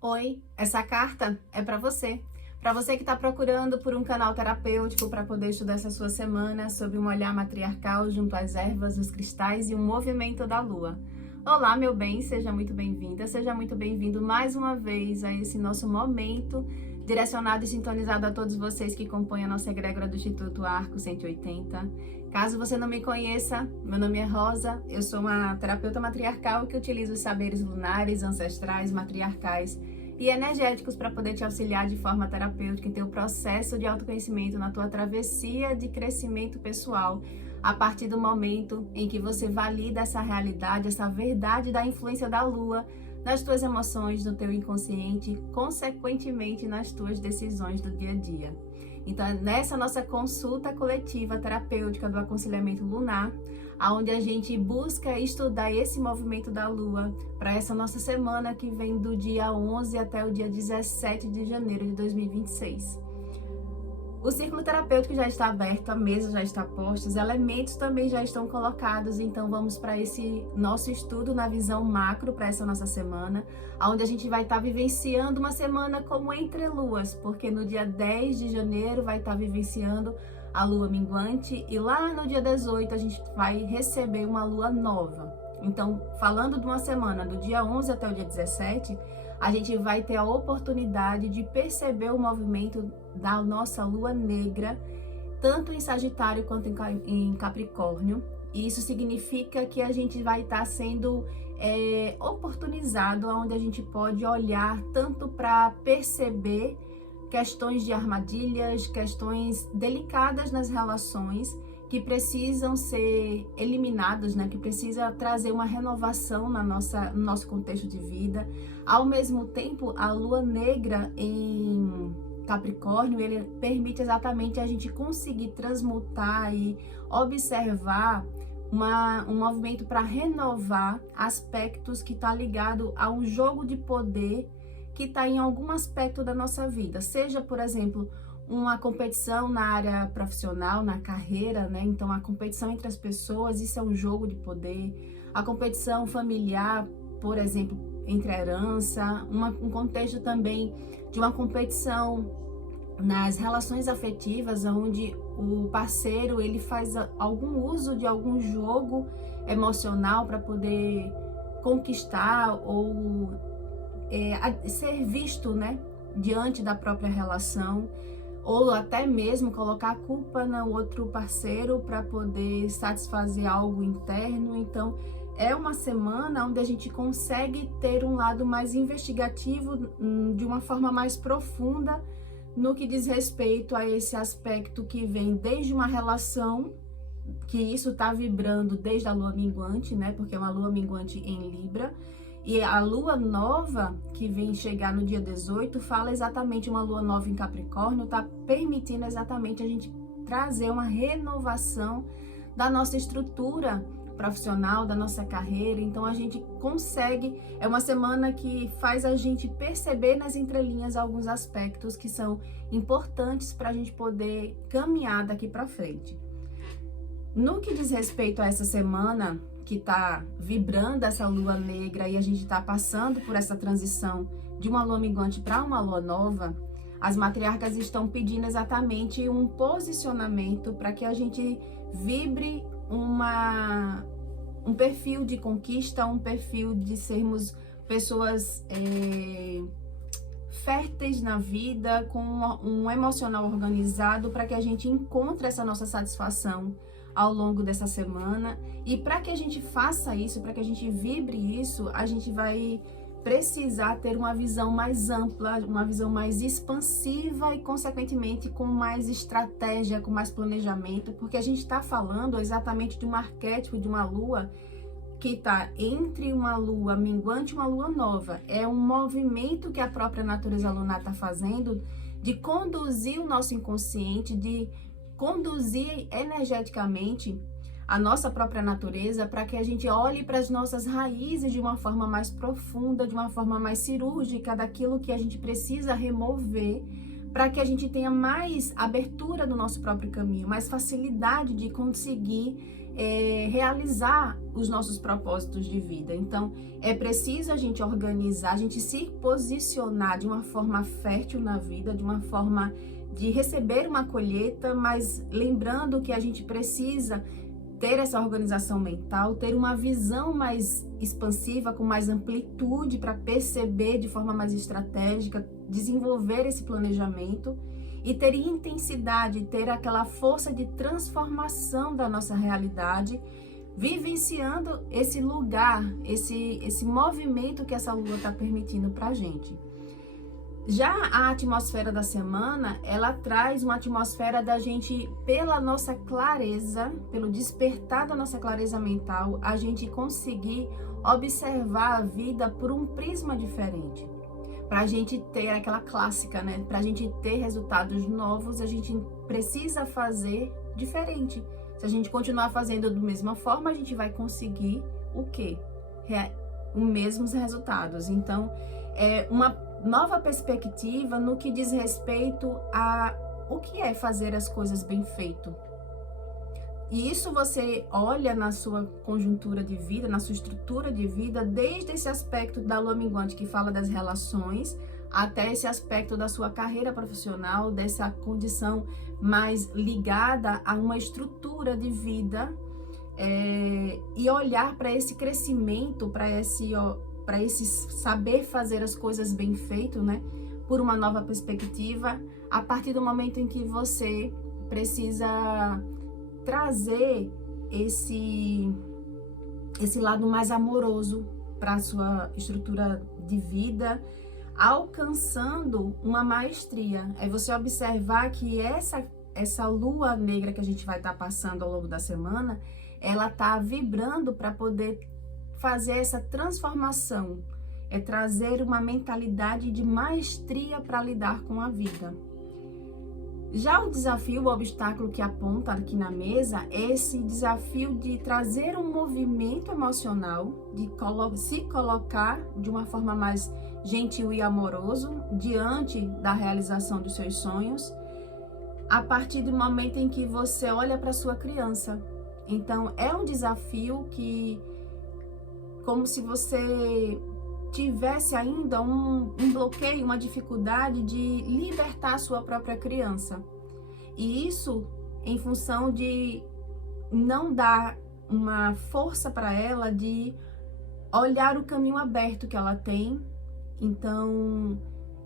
Oi, essa carta é para você. Para você que está procurando por um canal terapêutico para poder estudar essa sua semana sobre um olhar matriarcal junto às ervas, os cristais e o movimento da lua. Olá, meu bem, seja muito bem-vinda, seja muito bem-vindo mais uma vez a esse nosso momento direcionado e sintonizado a todos vocês que compõem a nossa egrégora do Instituto Arco 180. Caso você não me conheça, meu nome é Rosa, eu sou uma terapeuta matriarcal que utiliza os saberes lunares, ancestrais, matriarcais e energéticos para poder te auxiliar de forma terapêutica em teu processo de autoconhecimento, na tua travessia de crescimento pessoal, a partir do momento em que você valida essa realidade, essa verdade da influência da lua nas tuas emoções, no teu inconsciente, consequentemente nas tuas decisões do dia a dia. Então, nessa nossa consulta coletiva terapêutica do aconselhamento lunar, onde a gente busca estudar esse movimento da Lua para essa nossa semana que vem do dia 11 até o dia 17 de janeiro de 2026. O círculo terapêutico já está aberto, a mesa já está posta, os elementos também já estão colocados, então vamos para esse nosso estudo na visão macro para essa nossa semana, onde a gente vai estar vivenciando uma semana como entre luas, porque no dia 10 de janeiro vai estar vivenciando a lua minguante e lá no dia 18 a gente vai receber uma lua nova. Então, falando de uma semana do dia 11 até o dia 17, a gente vai ter a oportunidade de perceber o movimento da nossa lua negra, tanto em Sagitário quanto em Capricórnio. E isso significa que a gente vai estar sendo oportunizado, onde a gente pode olhar tanto para perceber questões de armadilhas, questões delicadas nas relações, que precisam ser eliminadas, né? Que precisa trazer uma renovação no nosso contexto de vida. Ao mesmo tempo, a lua negra em Capricórnio, ele permite exatamente a gente conseguir transmutar e observar um movimento para renovar aspectos que está ligado a um jogo de poder que está em algum aspecto da nossa vida. Seja, por exemplo, uma competição na área profissional, na carreira, né? Então, a competição entre as pessoas, isso é um jogo de poder. A competição familiar, por exemplo, entre a herança, um contexto também de uma competição nas relações afetivas, onde o parceiro, ele faz algum uso de algum jogo emocional para poder conquistar ou ser visto, né? Diante da própria relação, ou até mesmo colocar a culpa no outro parceiro para poder satisfazer algo interno. Então, é uma semana onde a gente consegue ter um lado mais investigativo, de uma forma mais profunda, no que diz respeito a esse aspecto que vem desde uma relação, que isso está vibrando desde a lua minguante, né? Porque é uma lua minguante em Libra. E a lua nova, que vem chegar no dia 18, fala exatamente uma lua nova em Capricórnio, está permitindo exatamente a gente trazer uma renovação da nossa estrutura profissional, da nossa carreira. Então a gente consegue, é uma semana que faz a gente perceber nas entrelinhas alguns aspectos que são importantes para a gente poder caminhar daqui para frente. No que diz respeito a essa semana, que está vibrando essa lua negra e a gente está passando por essa transição de uma lua minguante para uma lua nova, as matriarcas estão pedindo exatamente um posicionamento para que a gente vibre um perfil de conquista, um perfil de sermos pessoas férteis na vida, com um emocional organizado, para que a gente encontre essa nossa satisfação ao longo dessa semana. E para que a gente faça isso, para que a gente vibre isso, a gente vai precisar ter uma visão mais ampla, uma visão mais expansiva e, consequentemente, com mais estratégia, com mais planejamento, porque a gente está falando exatamente de um arquétipo de uma lua que está entre uma lua minguante e uma lua nova. É um movimento que a própria natureza lunar está fazendo de conduzir o nosso inconsciente, de conduzir energeticamente a nossa própria natureza, para que a gente olhe para as nossas raízes de uma forma mais profunda, de uma forma mais cirúrgica, daquilo que a gente precisa remover para que a gente tenha mais abertura no nosso próprio caminho, mais facilidade de conseguir realizar os nossos propósitos de vida. Então, é preciso a gente organizar, a gente se posicionar de uma forma fértil na vida, de uma forma de receber uma colheita, mas lembrando que a gente precisa ter essa organização mental, ter uma visão mais expansiva, com mais amplitude para perceber de forma mais estratégica, desenvolver esse planejamento e ter intensidade, ter aquela força de transformação da nossa realidade, vivenciando esse lugar, esse movimento que essa lua está permitindo para a gente. Já a atmosfera da semana, ela traz uma atmosfera da gente, pela nossa clareza, pelo despertar da nossa clareza mental, a gente conseguir observar a vida por um prisma diferente. Para a gente ter aquela clássica, né? Para a gente ter resultados novos, a gente precisa fazer diferente. Se a gente continuar fazendo da mesma forma, a gente vai conseguir o quê? Os mesmos resultados. Então, é uma nova perspectiva no que diz respeito a o que é fazer as coisas bem feito. E isso você olha na sua conjuntura de vida, na sua estrutura de vida, desde esse aspecto da lua minguante que fala das relações, até esse aspecto da sua carreira profissional, dessa condição mais ligada a uma estrutura de vida, e olhar para esse crescimento, para esse saber fazer as coisas bem feito, né? Por uma nova perspectiva, a partir do momento em que você precisa trazer esse lado mais amoroso para a sua estrutura de vida, alcançando uma maestria. É você observar que essa lua negra que a gente vai estar passando ao longo da semana, ela está vibrando para poder fazer essa transformação, é trazer uma mentalidade de maestria para lidar com a vida. Já o desafio, o obstáculo que aponta aqui na mesa, é esse desafio de trazer um movimento emocional, de se colocar de uma forma mais gentil e amoroso diante da realização dos seus sonhos, a partir do momento em que você olha para sua criança. Então, é um desafio que, como se você tivesse ainda um bloqueio, uma dificuldade de libertar a sua própria criança. E isso em função de não dar uma força para ela de olhar o caminho aberto que ela tem. Então,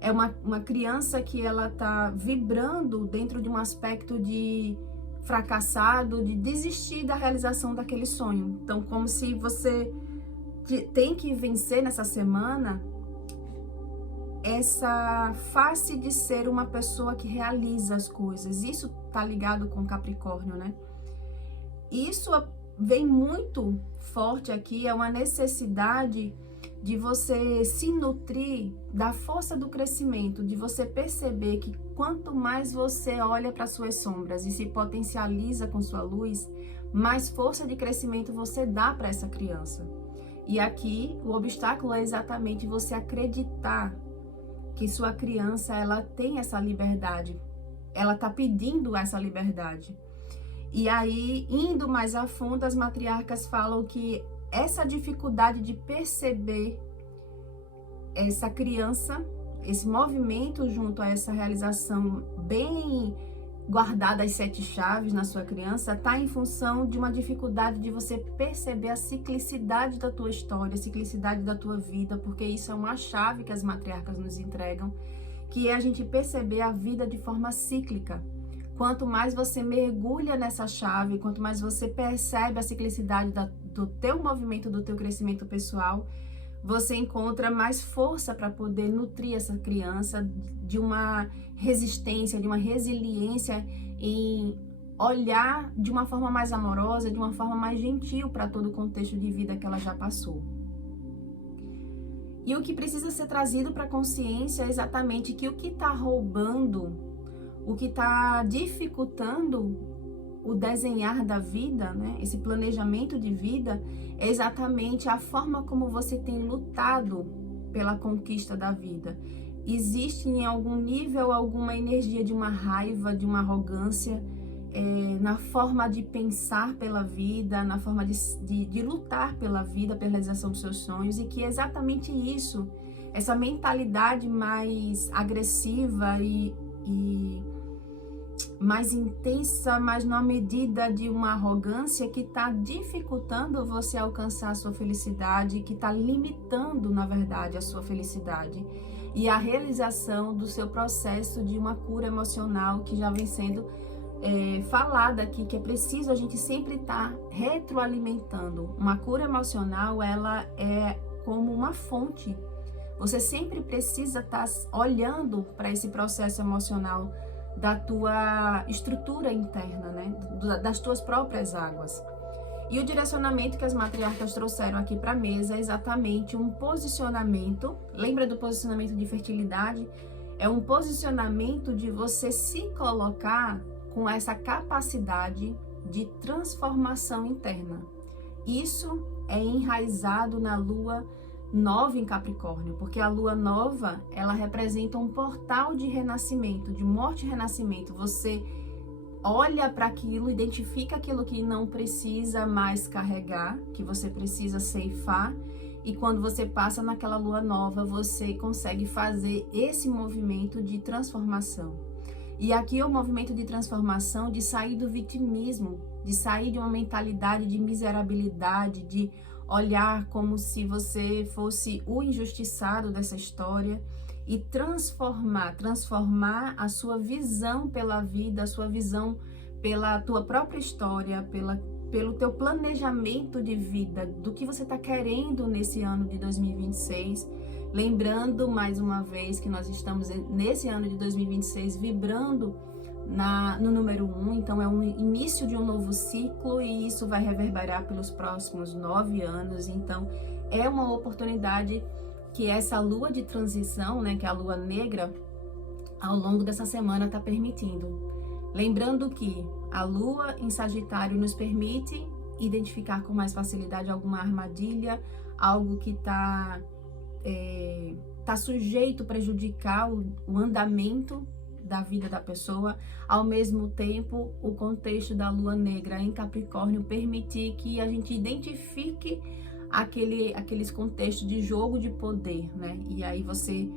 é uma criança que ela está vibrando dentro de um aspecto de fracassado, de desistir da realização daquele sonho. Então, como se você tem que vencer nessa semana essa face de ser uma pessoa que realiza as coisas. Isso tá ligado com Capricórnio, né? Isso vem muito forte aqui, é uma necessidade de você se nutrir da força do crescimento, de você perceber que quanto mais você olha para suas sombras e se potencializa com sua luz, mais força de crescimento você dá para essa criança. E aqui o obstáculo é exatamente você acreditar que sua criança ela tem essa liberdade, ela está pedindo essa liberdade. E aí, indo mais a fundo, as matriarcas falam que essa dificuldade de perceber essa criança, esse movimento junto a essa realização bem guardada as 7 chaves na sua criança, está em função de uma dificuldade de você perceber a ciclicidade da tua história, a ciclicidade da tua vida, porque isso é uma chave que as matriarcas nos entregam, que é a gente perceber a vida de forma cíclica. Quanto mais você mergulha nessa chave, quanto mais você percebe a ciclicidade do teu movimento, do teu crescimento pessoal, você encontra mais força para poder nutrir essa criança de uma resistência, de uma resiliência em olhar de uma forma mais amorosa, de uma forma mais gentil para todo o contexto de vida que ela já passou. E o que precisa ser trazido para a consciência é exatamente que o que está roubando, o que está dificultando o desenhar da vida, né? Esse planejamento de vida, é exatamente a forma como você tem lutado pela conquista da vida. existe em algum nível alguma energia de uma raiva, de uma arrogância, na forma de pensar pela vida, na forma de lutar pela vida, pela realização dos seus sonhos, e que é exatamente isso, essa mentalidade mais agressiva e mais intensa, mas na medida de uma arrogância que está dificultando você alcançar a sua felicidade, que está limitando, na verdade, a sua felicidade e a realização do seu processo de uma cura emocional que já vem sendo falada aqui, que é preciso a gente sempre estar retroalimentando. Uma cura emocional, ela é como uma fonte. Você sempre precisa estar olhando para esse processo emocional da tua estrutura interna, né? Das tuas próprias águas. E o direcionamento que as matriarcas trouxeram aqui para a mesa é exatamente um posicionamento. Lembra do posicionamento de fertilidade? É um posicionamento de você se colocar com essa capacidade de transformação interna. Isso é enraizado na lua nova em Capricórnio, porque a lua nova, ela representa um portal de renascimento, de morte e renascimento. Você olha para aquilo, identifica aquilo que não precisa mais carregar, que você precisa ceifar, e quando você passa naquela lua nova, você consegue fazer esse movimento de transformação. E aqui é o movimento de transformação, de sair do vitimismo, de sair de uma mentalidade de miserabilidade, de olhar como se você fosse o injustiçado dessa história e transformar a sua visão pela vida, a sua visão pela tua própria história, pelo teu planejamento de vida, do que você está querendo nesse ano de 2026. Lembrando mais uma vez que nós estamos nesse ano de 2026 vibrando no número 1, então é um início de um novo ciclo e isso vai reverberar pelos próximos 9 anos. Então é uma oportunidade que essa lua de transição, né, que é a lua negra, ao longo dessa semana está permitindo. Lembrando que a lua em Sagitário nos permite identificar com mais facilidade alguma armadilha, algo que está sujeito a prejudicar o andamento da vida da pessoa. Ao mesmo tempo, o contexto da lua negra em Capricórnio permitir que a gente identifique aqueles contextos de jogo de poder, né? E aí você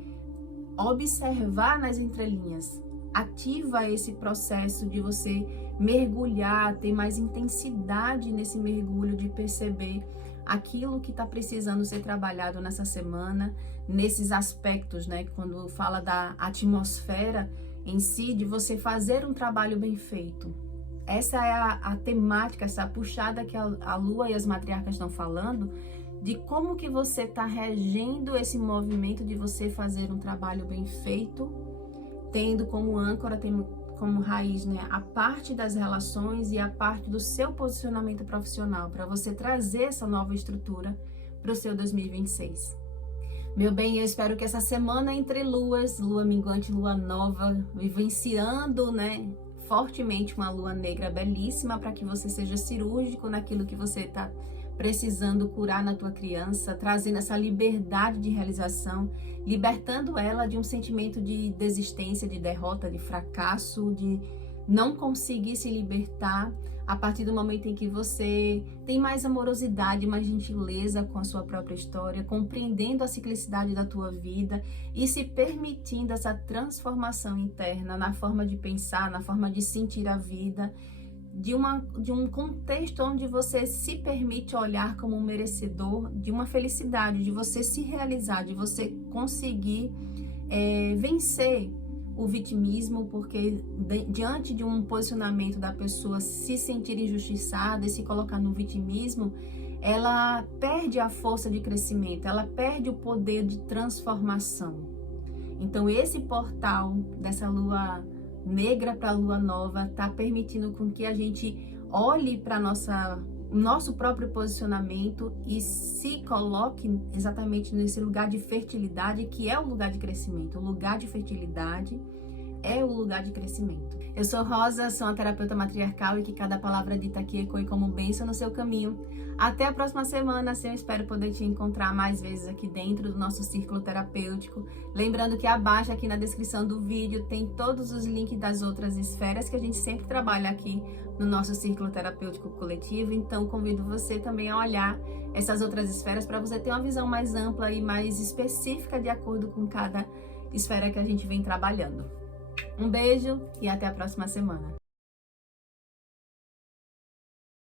observar nas entrelinhas, ativa esse processo de você mergulhar, ter mais intensidade nesse mergulho, de perceber aquilo que está precisando ser trabalhado nessa semana, nesses aspectos, né? Quando fala da atmosfera em si, de você fazer um trabalho bem feito. Essa é a temática, essa puxada que a lua e as matriarcas estão falando, de como que você está regendo esse movimento de você fazer um trabalho bem feito, tendo como âncora, tendo como raiz, né, a parte das relações e a parte do seu posicionamento profissional, para você trazer essa nova estrutura para o seu 2026. Meu bem, eu espero que essa semana entre luas, lua minguante, lua nova, vivenciando, né, fortemente uma lua negra belíssima, para que você seja cirúrgico naquilo que você está precisando curar na tua criança, trazendo essa liberdade de realização, libertando ela de um sentimento de desistência, de derrota, de fracasso, de não conseguir se libertar, a partir do momento em que você tem mais amorosidade, mais gentileza com a sua própria história, compreendendo a ciclicidade da tua vida e se permitindo essa transformação interna na forma de pensar, na forma de sentir a vida, de um contexto onde você se permite olhar como um merecedor de uma felicidade, de você se realizar, de você conseguir vencer o vitimismo, porque diante de um posicionamento da pessoa se sentir injustiçada e se colocar no vitimismo, ela perde a força de crescimento, ela perde o poder de transformação. Então esse portal dessa lua negra para a lua nova está permitindo com que a gente olhe para nosso próprio posicionamento e se coloque exatamente nesse lugar de fertilidade, que é o lugar de crescimento. O lugar de fertilidade é o lugar de crescimento. Eu sou Rosa, sou uma terapeuta matriarcal e que cada palavra dita aqui ecoe como bênção no seu caminho. Até a próxima semana, assim eu espero poder te encontrar mais vezes aqui dentro do nosso círculo terapêutico. Lembrando que abaixo aqui na descrição do vídeo tem todos os links das outras esferas que a gente sempre trabalha aqui no nosso círculo terapêutico coletivo. Então convido você também a olhar essas outras esferas para você ter uma visão mais ampla e mais específica de acordo com cada esfera que a gente vem trabalhando. Um beijo e até a próxima semana.